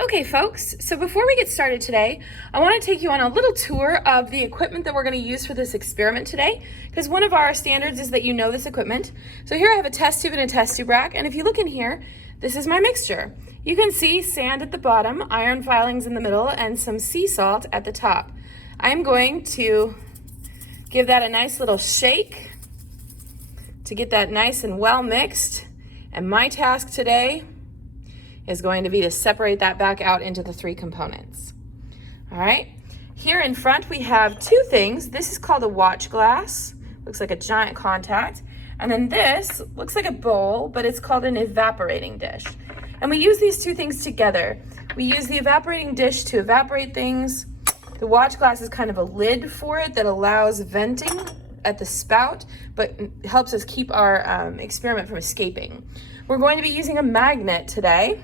Okay, folks, so before we get started today, I want to take you on a little tour of the equipment that we're going to use for this experiment today, because one of our standards is that you know this equipment. So here I have a test tube and a test tube rack, and if you look in here, this is my mixture. You can see sand at the bottom, iron filings in the middle, and some sea salt at the top. I'm going to give that a nice little shake to get that nice and well mixed, and my task today is going to be to separate that back out into the three components. All right, here in front we have two things. This is called a watch glass, looks like a giant contact, and then this looks like a bowl, but it's called an evaporating dish. And we use these two things together. We use the evaporating dish to evaporate things. The watch glass is kind of a lid for it that allows venting at the spout, but helps us keep our experiment from escaping. We're going to be using a magnet today.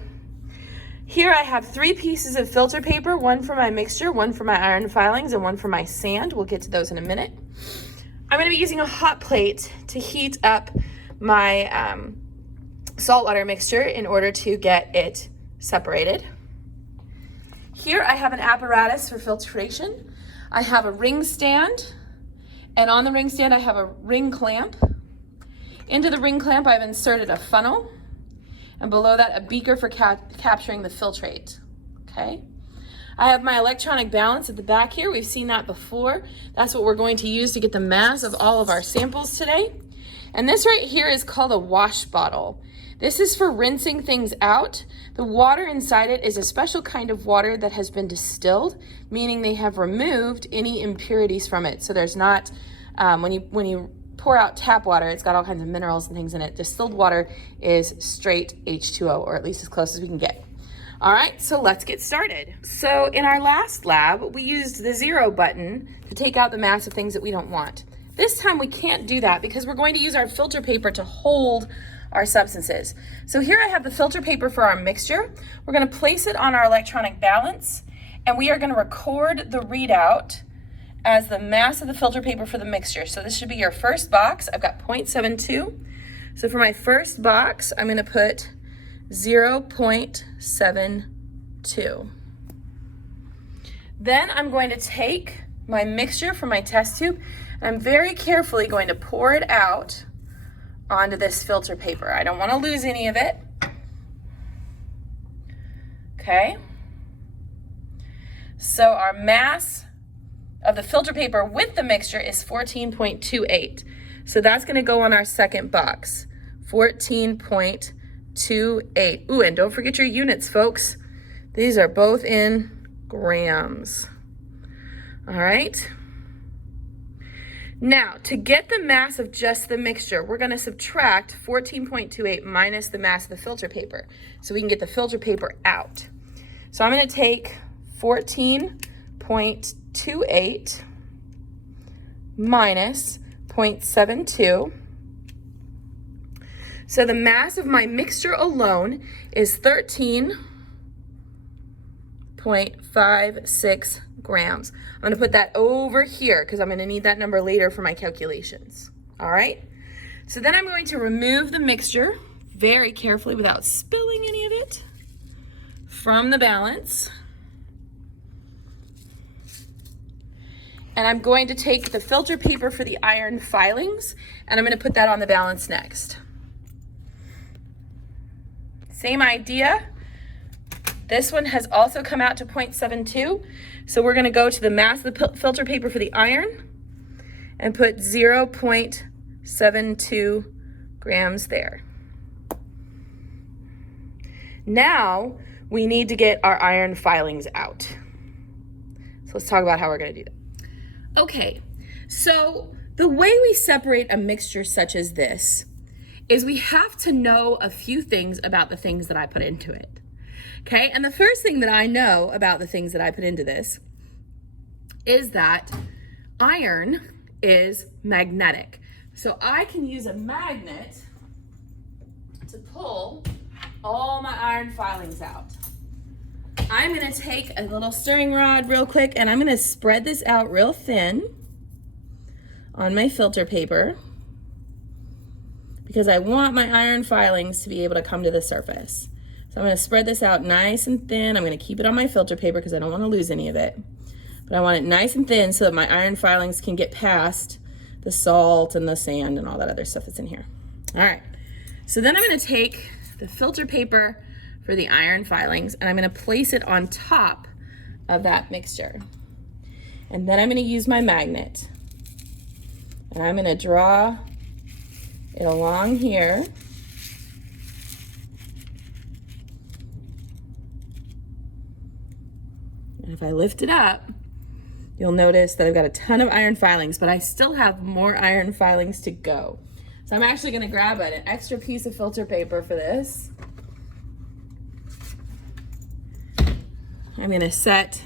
Here I have 3 pieces of filter paper, one for my mixture, one for my iron filings, and one for my sand. We'll get to those in a minute. I'm going to be using a hot plate to heat up my saltwater mixture in order to get it separated. Here I have an apparatus for filtration. I have a ring stand, and on the ring stand I have a ring clamp. Into the ring clamp I've inserted a funnel, and below that a beaker for capturing the filtrate, okay? I have my electronic balance at the back here. We've seen that before. That's what we're going to use to get the mass of all of our samples today. And this right here is called a wash bottle. This is for rinsing things out. The water inside it is a special kind of water that has been distilled, meaning they have removed any impurities from it. So there's not, when you pour out tap water, it's got all kinds of minerals and things in it. Distilled water is straight H2O, or at least as close as we can get. All right, so let's get started. So in our last lab, we used the 0 button to take out the mass of things that we don't want. This time we can't do that because we're going to use our filter paper to hold our substances. So here I have the filter paper for our mixture. We're going to place it on our electronic balance, and we are going to record the readout as the mass of the filter paper for the mixture. So this should be your first box. I've got 0.72. So for my first box, I'm going to put 0.72. Then I'm going to take my mixture from my test tube, and I'm very carefully going to pour it out onto this filter paper. I don't want to lose any of it. Okay. So our mass of the filter paper with the mixture is 14.28. So that's going to go on our second box, 14.28. Ooh, and don't forget your units, folks. These are both in grams. All right. Now, to get the mass of just the mixture, we're going to subtract 14.28 minus the mass of the filter paper so we can get the filter paper out. So I'm going to take 14.28 minus 0.72. So the mass of my mixture alone is 13.56 grams. I'm going to put that over here because I'm going to need that number later for my calculations. All right. So then I'm going to remove the mixture very carefully without spilling any of it from the balance. And I'm going to take the filter paper for the iron filings, and I'm going to put that on the balance next. Same idea. This one has also come out to 0.72. So we're going to go to the mass of the filter paper for the iron and put 0.72 grams there. Now we need to get our iron filings out. So let's talk about how we're going to do that. Okay, so the way we separate a mixture such as this is we have to know a few things about the things that I put into it. Okay, and the first thing that I know about the things that I put into this is that iron is magnetic. So I can use a magnet to pull all my iron filings out. I'm going to take a little stirring rod real quick, and I'm going to spread this out real thin on my filter paper because I want my iron filings to be able to come to the surface. So I'm gonna spread this out nice and thin. I'm gonna keep it on my filter paper because I don't wanna lose any of it. But I want it nice and thin so that my iron filings can get past the salt and the sand and all that other stuff that's in here. All right, so then I'm gonna take the filter paper for the iron filings and I'm gonna place it on top of that mixture. And then I'm gonna use my magnet. And I'm gonna draw it along here. And if I lift it up, you'll notice that I've got a ton of iron filings, but I still have more iron filings to go. So I'm actually gonna grab an extra piece of filter paper for this. I'm gonna set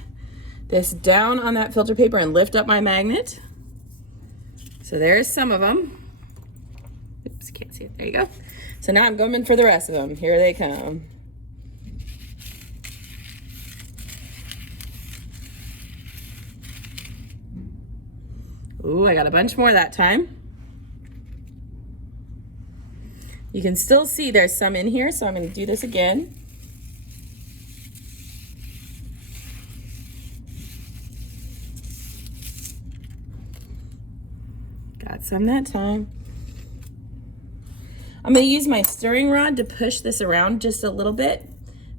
this down on that filter paper and lift up my magnet. So there's some of them. Oops, can't see it, there you go. So now I'm going for the rest of them. Here they come. Ooh, I got a bunch more that time. You can still see there's some in here, so I'm gonna do this again. Got some that time. I'm gonna use my stirring rod to push this around just a little bit.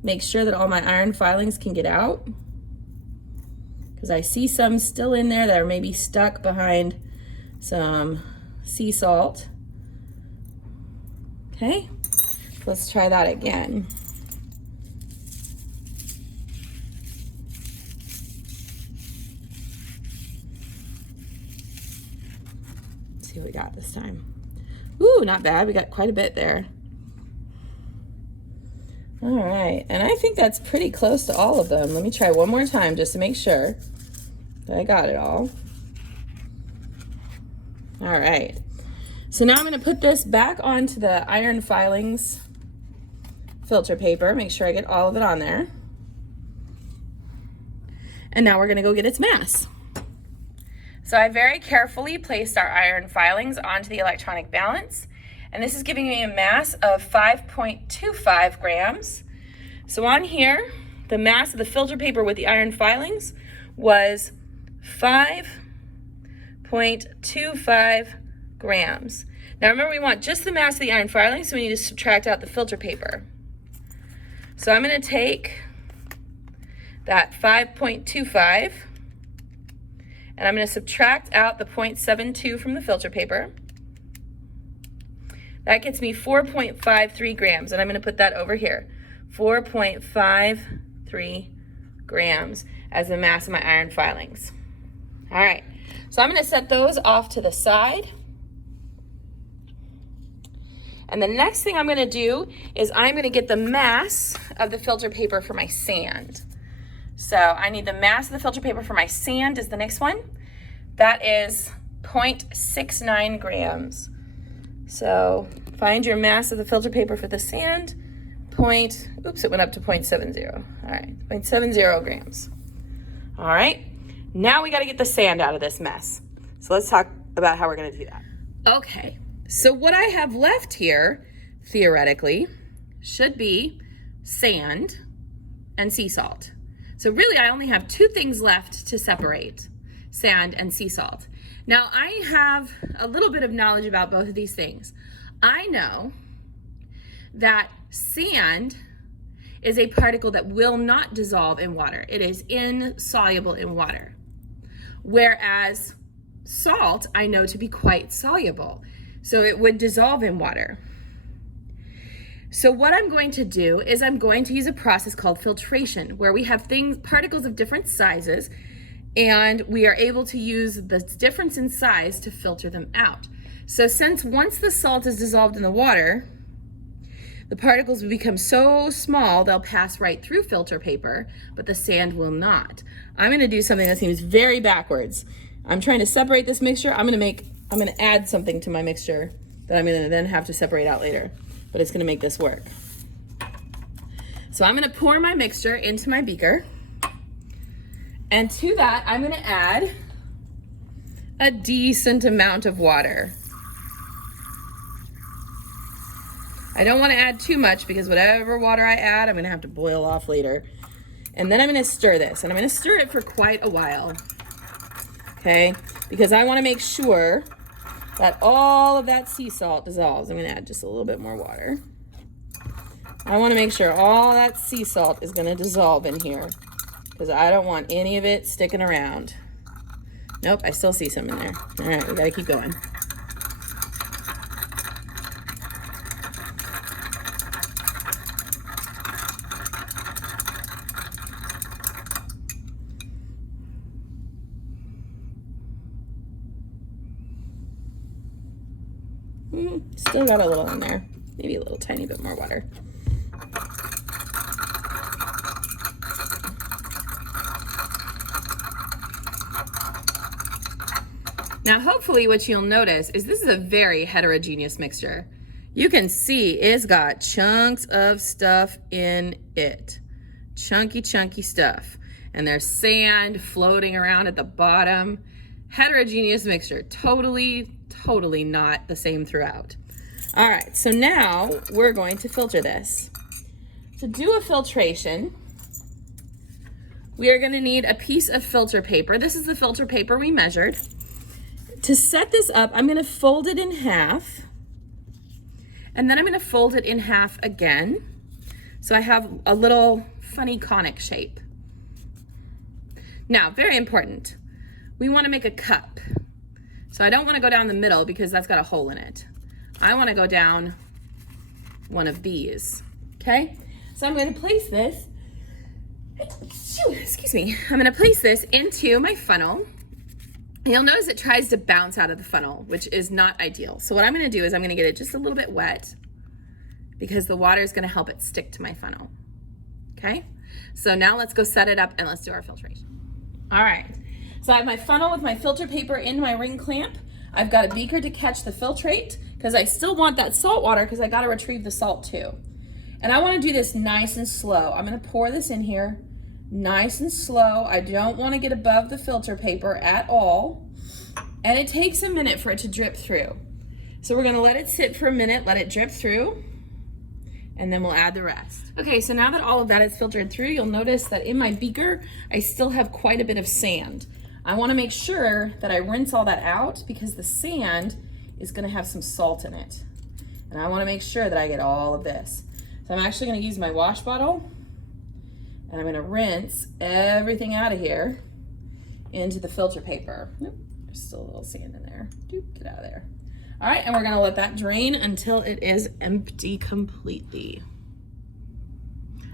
Make sure that all my iron filings can get out. Because I see some still in there that are maybe stuck behind some sea salt. Okay, let's try that again. Let's see what we got this time. Ooh, not bad, we got quite a bit there. All right, and I think that's pretty close to all of them. Let me try one more time just to make sure that I got it all. All right, so now I'm gonna put this back onto the iron filings filter paper, make sure I get all of it on there. And now we're gonna go get its mass. So I very carefully placed our iron filings onto the electronic balance, and this is giving me a mass of 5.25 grams. So on here, the mass of the filter paper with the iron filings was 5.25 grams. Now remember, we want just the mass of the iron filings, so we need to subtract out the filter paper. So I'm gonna take that 5.25 and I'm gonna subtract out the 0.72 from the filter paper. That gets me 4.53 grams, and I'm gonna put that over here. 4.53 grams as the mass of my iron filings. All right, so I'm gonna set those off to the side. And the next thing I'm gonna do is I'm gonna get the mass of the filter paper for my sand. So I need the mass of the filter paper for my sand is the next one. That is 0.69 grams. So find your mass of the filter paper for the sand. Oops, it went up to 0.70. All right, 0.70 grams. All right, now we gotta get the sand out of this mess. So let's talk about how we're gonna do that. Okay, so what I have left here, theoretically, should be sand and sea salt. So really, I only have two things left to separate, sand and sea salt. Now, I have a little bit of knowledge about both of these things. I know that sand is a particle that will not dissolve in water. It is insoluble in water. Whereas salt, I know to be quite soluble. So it would dissolve in water. So what I'm going to do is I'm going to use a process called filtration, where we have particles of different sizes, and we are able to use the difference in size to filter them out. So since once the salt is dissolved in the water, the particles will become so small they'll pass right through filter paper, but the sand will not. I'm gonna do something that seems very backwards. I'm trying to separate this mixture. I'm gonna add something to my mixture that I'm gonna then have to separate out later, but it's gonna make this work. So I'm gonna pour my mixture into my beaker, and to that, I'm gonna add a decent amount of water. I don't want to add too much because whatever water I add, I'm going to have to boil off later. And then I'm going to stir this, and I'm going to stir it for quite a while. Okay, because I want to make sure that all of that sea salt dissolves. I'm going to add just a little bit more water. I want to make sure all that sea salt is going to dissolve in here because I don't want any of it sticking around. Nope, I still see some in there. All right, we got to keep going. Still got a little in there. Maybe a little tiny bit more water. Now, hopefully what you'll notice is this is a very heterogeneous mixture. You can see it's got chunks of stuff in it. Chunky stuff. And there's sand floating around at the bottom. Heterogeneous mixture. Totally not the same throughout. All right, so now we're going to filter this. To do a filtration, we are going to need a piece of filter paper. This is the filter paper we measured. To set this up, I'm going to fold it in half, and then I'm going to fold it in half again. So I have a little funny conic shape. Now, very important, we want to make a cup. So I don't want to go down the middle because that's got a hole in it. I want to go down one of these, okay? So I'm going to place this, excuse me, I'm going to place this into my funnel. You'll notice it tries to bounce out of the funnel, which is not ideal. So what I'm going to do is I'm going to get it just a little bit wet because the water is going to help it stick to my funnel, okay? So now let's go set it up and let's do our filtration. All right, so I have my funnel with my filter paper in my ring clamp. I've got a beaker to catch the filtrate because I still want that salt water because I got to retrieve the salt too. And I want to do this nice and slow. I'm going to pour this in here nice and slow. I don't want to get above the filter paper at all. And it takes a minute for it to drip through. So we're going to let it sit for a minute, let it drip through, and then we'll add the rest. Okay, so now that all of that is filtered through, you'll notice that in my beaker, I still have quite a bit of sand. I want to make sure that I rinse all that out because the sand is going to have some salt in it. And I want to make sure that I get all of this. So I'm actually going to use my wash bottle and I'm going to rinse everything out of here into the filter paper. Nope, there's still a little sand in there. Get out of there. All right, and we're going to let that drain until it is empty completely.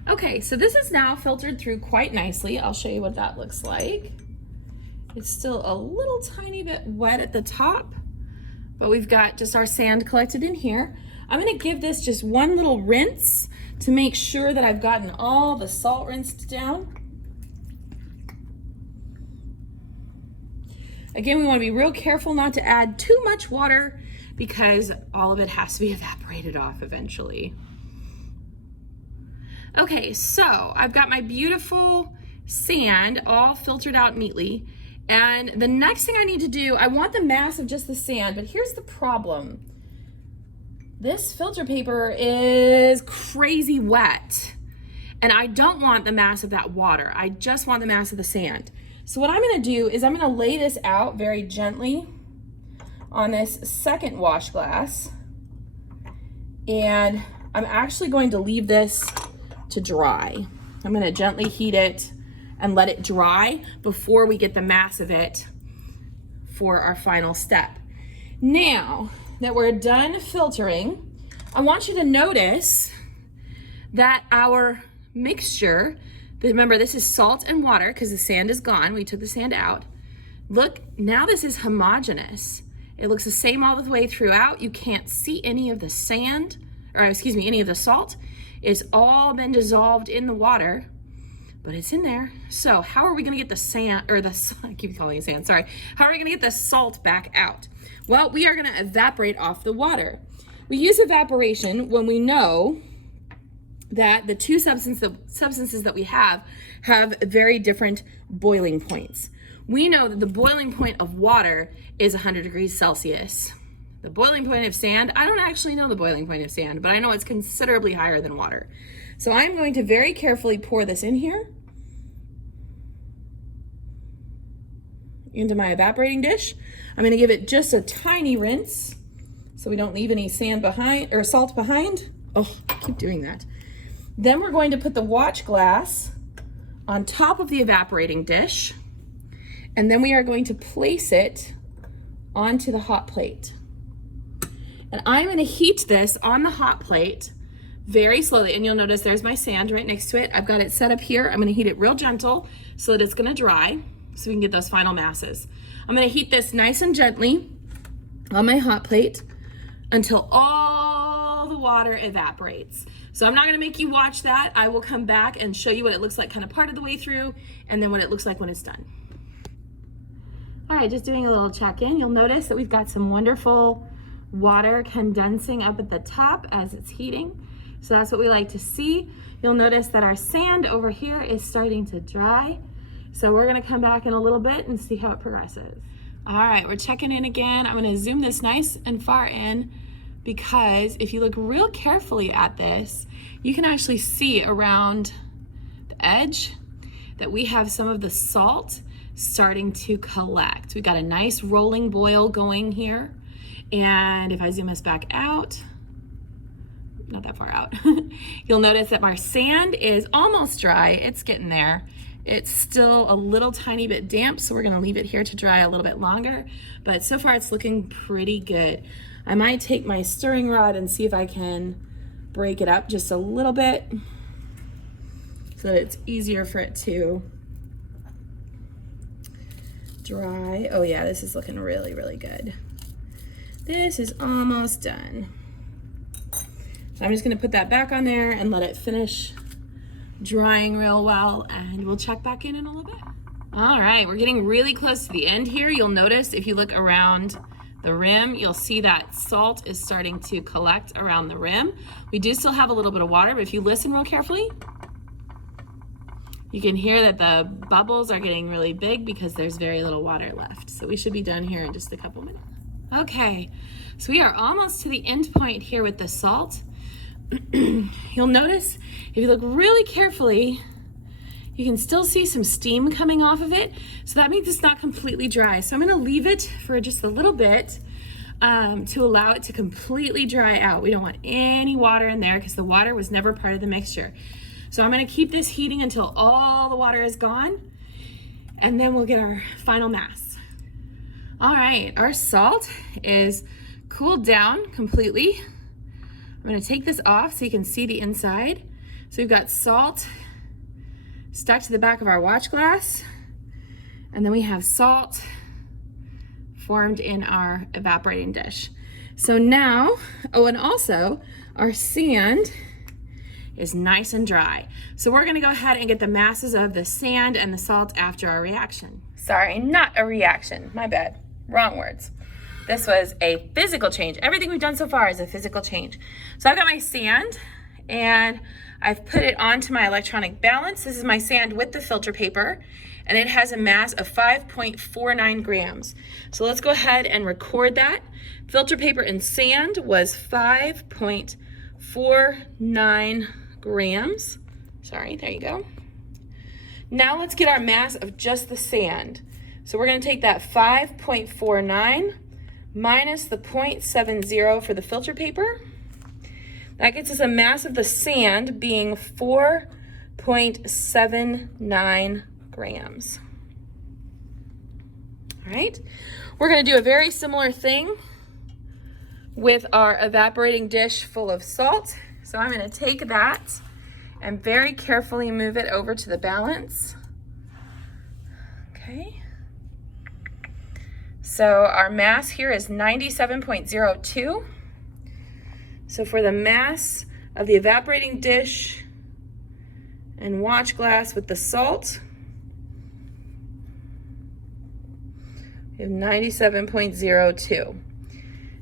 Okay, so this is now filtered through quite nicely. I'll show you what that looks like. It's still a little tiny bit wet at the top, but we've got just our sand collected in here. I'm gonna give this just one little rinse to make sure that I've gotten all the salt rinsed down. Again, we wanna be real careful not to add too much water because all of it has to be evaporated off eventually. Okay, so I've got my beautiful sand all filtered out neatly. And the next thing I need to do, I want the mass of just the sand, but here's the problem. This filter paper is crazy wet, and I don't want the mass of that water. I just want the mass of the sand. So what I'm gonna do is I'm gonna lay this out very gently on this second wash glass, and I'm actually going to leave this to dry. I'm gonna gently heat it and let it dry before we get the mass of it for our final step. Now that we're done filtering, I want you to notice that our mixture, remember this is salt and water because the sand is gone, we took the sand out. Look, now this is homogeneous. It looks the same all the way throughout. You can't see any of the sand, or excuse me, any of the salt. It's all been dissolved in the water, but it's in there. So how are we gonna get the sand, or I keep calling it sand, sorry. How are we gonna get the salt back out? Well, we are gonna evaporate off the water. We use evaporation when we know that the two substances that we have very different boiling points. We know that the boiling point of water is 100 degrees Celsius. The boiling point of sand, I don't actually know the boiling point of sand, but I know it's considerably higher than water. So I'm going to very carefully pour this in here into my evaporating dish. I'm going to give it just a tiny rinse so we don't leave any sand behind or salt behind. Oh, I keep doing that. Then we're going to put the watch glass on top of the evaporating dish, and then we are going to place it onto the hot plate. And I'm going to heat this on the hot plate very slowly. And you'll notice there's my sand right next to it. I've got it set up here. I'm going to heat it real gentle so that it's going to dry so we can get those final masses. I'm going to heat this nice and gently on my hot plate until all the water evaporates. So I'm not going to make you watch that. I will come back and show you what it looks like kind of part of the way through and then what it looks like when it's done. All right, just doing a little check-in. You'll notice that we've got some wonderful water condensing up at the top as it's heating. So that's what we like to see. You'll notice that our sand over here is starting to dry. So we're gonna come back in a little bit and see how it progresses. All right, we're checking in again. I'm gonna zoom this nice and far in because if you look real carefully at this, you can actually see around the edge that we have some of the salt starting to collect. We've got a nice rolling boil going here. And if I zoom us back out, not that far out, you'll notice that our sand is almost dry. It's getting there. It's still a little tiny bit damp, so we're gonna leave it here to dry a little bit longer. But so far it's looking pretty good. I might take my stirring rod and see if I can break it up just a little bit so that it's easier for it to dry. Oh yeah, this is looking really, really good. This is almost done. So I'm just gonna put that back on there and let it finish drying real well, and we'll check back in a little bit. All right, we're getting really close to the end here. You'll notice if you look around the rim, you'll see that salt is starting to collect around the rim. We do still have a little bit of water, but if you listen real carefully, you can hear that the bubbles are getting really big because there's very little water left. So we should be done here in just a couple minutes. Okay, so we are almost to the end point here with the salt. You'll notice if you look really carefully, you can still see some steam coming off of it. So that means it's not completely dry. So I'm gonna leave it for just a little bit to allow it to completely dry out. We don't want any water in there because the water was never part of the mixture. So I'm gonna keep this heating until all the water is gone, and then we'll get our final mass. All right, our salt is cooled down completely. I'm gonna take this off so you can see the inside. So we've got salt stuck to the back of our watch glass, and then we have salt formed in our evaporating dish. So now, oh, and also our sand is nice and dry. So we're gonna go ahead and get the masses of the sand and the salt after our reaction. Sorry, not a reaction, my bad. Wrong words. This was a physical change. Everything we've done so far is a physical change. So I've got my sand and I've put it onto my electronic balance. This is my sand with the filter paper, and it has a mass of 5.49 grams. So let's go ahead and record that. Filter paper and sand was 5.49 grams. Sorry, there you go. Now let's get our mass of just the sand. So we're gonna take that 5.49 minus the 0.70 for the filter paper. That gets us a mass of the sand being 4.79 grams. All right, we're gonna do a very similar thing with our evaporating dish full of salt. So I'm gonna take that and very carefully move it over to the balance. Okay. So our mass here is 97.02. So for the mass of the evaporating dish and watch glass with the salt, we have 97.02.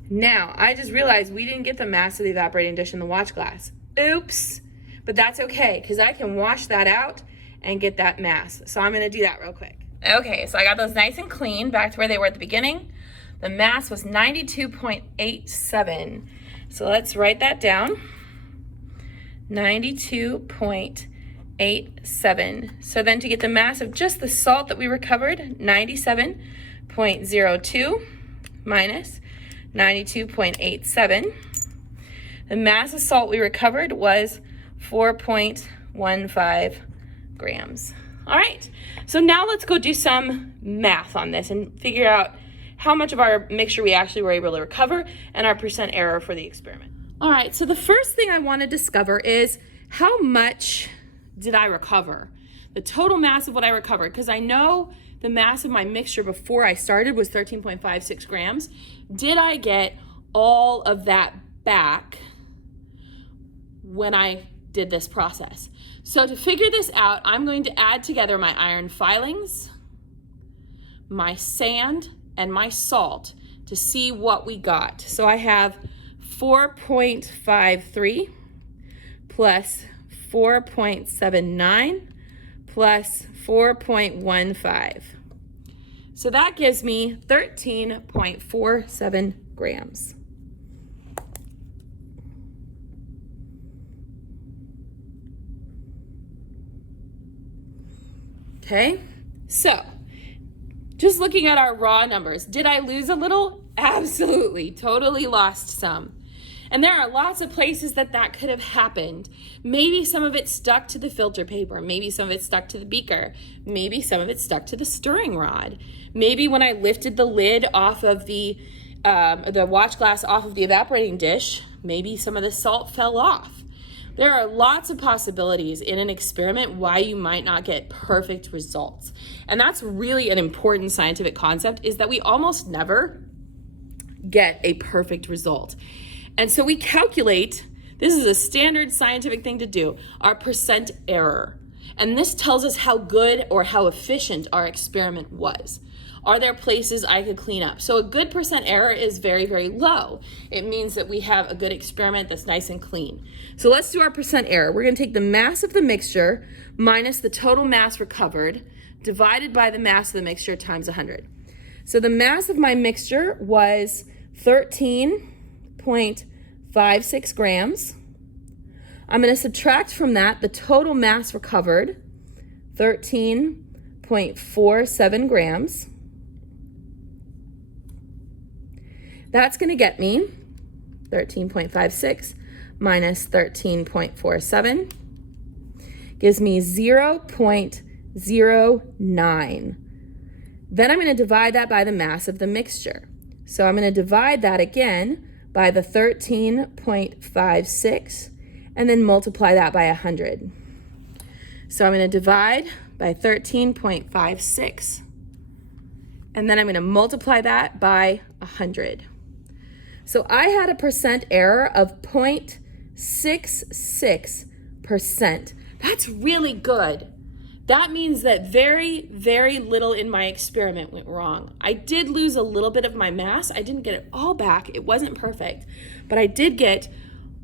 Now, I just realized we didn't get the mass of the evaporating dish and the watch glass. Oops, but that's okay, because I can wash that out and get that mass. So I'm gonna do that real quick. Okay, so I got those nice and clean, back to where they were at the beginning. The mass was 92.87. So let's write that down. 92.87. So then to get the mass of just the salt that we recovered, 97.02 minus 92.87. The mass of salt we recovered was 4.15 grams. All right, so now let's go do some math on this and figure out how much of our mixture we actually were able to recover and our percent error for the experiment. All right, so the first thing I want to discover is how much did I recover? The total mass of what I recovered, because I know the mass of my mixture before I started was 13.56 grams. Did I get all of that back when I did this process? So to figure this out, I'm going to add together my iron filings, my sand, and my salt to see what we got. So I have 4.53 plus 4.79 plus 4.15. So that gives me 13.47 grams. Okay, so just looking at our raw numbers, did I lose a little? Absolutely, totally lost some. And there are lots of places that could have happened. Maybe some of it stuck to the filter paper. Maybe some of it stuck to the beaker. Maybe some of it stuck to the stirring rod. Maybe when I lifted the lid off of the watch glass off of the evaporating dish, maybe some of the salt fell off. There are lots of possibilities in an experiment why you might not get perfect results. And that's really an important scientific concept, is that we almost never get a perfect result. And so we calculate, this is a standard scientific thing to do, our percent error. And this tells us how good or how efficient our experiment was. Are there places I could clean up? So a good percent error is very, very low. It means that we have a good experiment that's nice and clean. So let's do our percent error. We're gonna take the mass of the mixture minus the total mass recovered divided by the mass of the mixture times 100. So the mass of my mixture was 13.56 grams. I'm gonna subtract from that the total mass recovered, 13.47 grams. That's going to get me 13.56 minus 13.47 gives me 0.09. Then I'm going to divide that by the mass of the mixture. So I'm going to divide that again by the 13.56 and then multiply that by 100. So I'm going to divide by 13.56 and then I'm going to multiply that by 100. So I had a percent error of 0.66%. That's really good. That means that very, very little in my experiment went wrong. I did lose a little bit of my mass. I didn't get it all back. It wasn't perfect, but I did get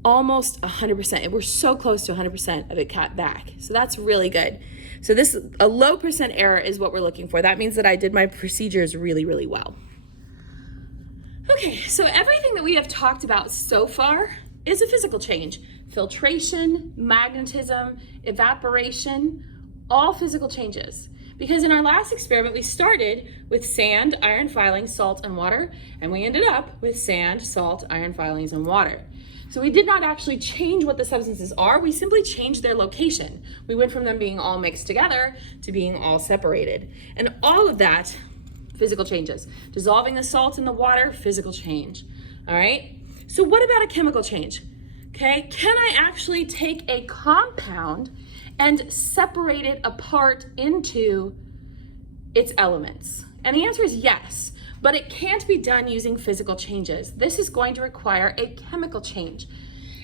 almost 100%. We're so close to 100% of it cut back. So that's really good. So a low percent error is what we're looking for. That means that I did my procedures really, really well. Okay, so everything that we have talked about so far is a physical change. Filtration, magnetism, evaporation, all physical changes. Because in our last experiment, we started with sand, iron filings, salt, and water, and we ended up with sand, salt, iron filings, and water. So we did not actually change what the substances are, we simply changed their location. We went from them being all mixed together to being all separated. And all of that, physical changes. Dissolving the salt in the water, physical change. All right? So what about a chemical change? Okay, can I actually take a compound and separate it apart into its elements? And the answer is yes, but it can't be done using physical changes. This is going to require a chemical change.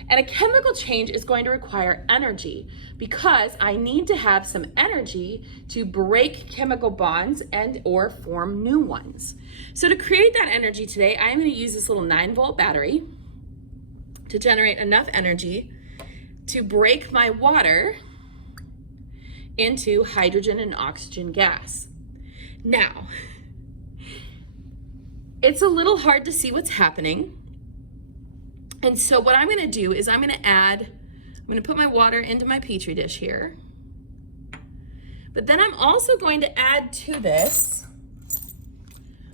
And a chemical change is going to require energy because I need to have some energy to break chemical bonds and or form new ones. So to create that energy today, I'm going to use this little 9-volt battery to generate enough energy to break my water into hydrogen and oxygen gas. Now, it's a little hard to see what's happening. And so what I'm gonna do is I'm gonna put my water into my Petri dish here. But then I'm also going to add to this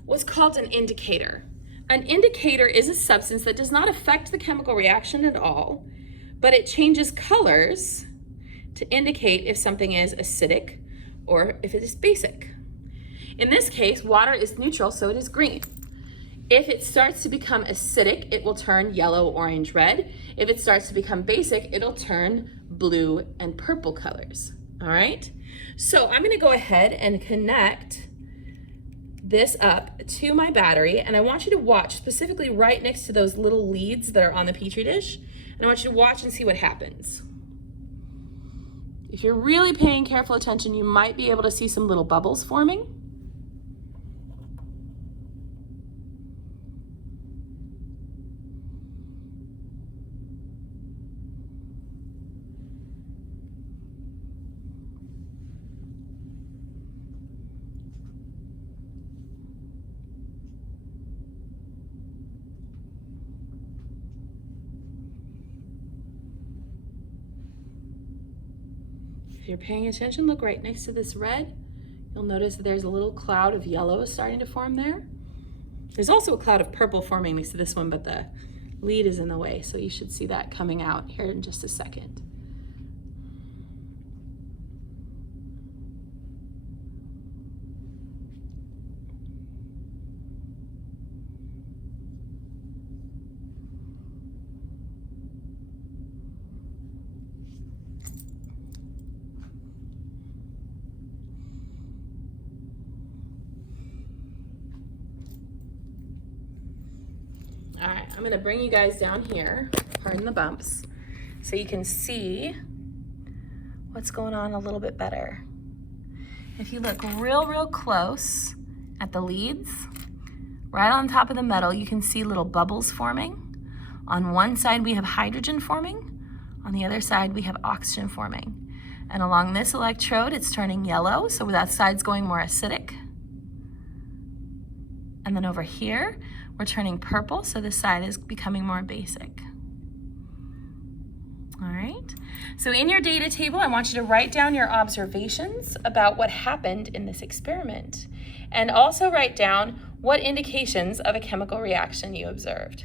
what's called an indicator. An indicator is a substance that does not affect the chemical reaction at all, but it changes colors to indicate if something is acidic or if it is basic. In this case, water is neutral, so it is green. If it starts to become acidic, it will turn yellow, orange, red. If it starts to become basic, it'll turn blue and purple colors, all right? So I'm gonna go ahead and connect this up to my battery, and I want you to watch specifically right next to those little leads that are on the Petri dish, and I want you to watch and see what happens. If you're really paying careful attention, you might be able to see some little bubbles forming. If you're paying attention, look right next to this red. You'll notice that there's a little cloud of yellow starting to form there. There's also a cloud of purple forming next to this one, but the lead is in the way, so you should see that coming out here in just a second. All right, I'm gonna bring you guys down here, pardon the bumps, so you can see what's going on a little bit better. If you look real close at the leads, right on top of the metal, you can see little bubbles forming. On one side, we have hydrogen forming. On the other side, we have oxygen forming. And along this electrode, it's turning yellow, so that side's going more acidic. And then over here, we're turning purple, so this side is becoming more basic. All right, so in your data table, I want you to write down your observations about what happened in this experiment, and also write down what indications of a chemical reaction you observed.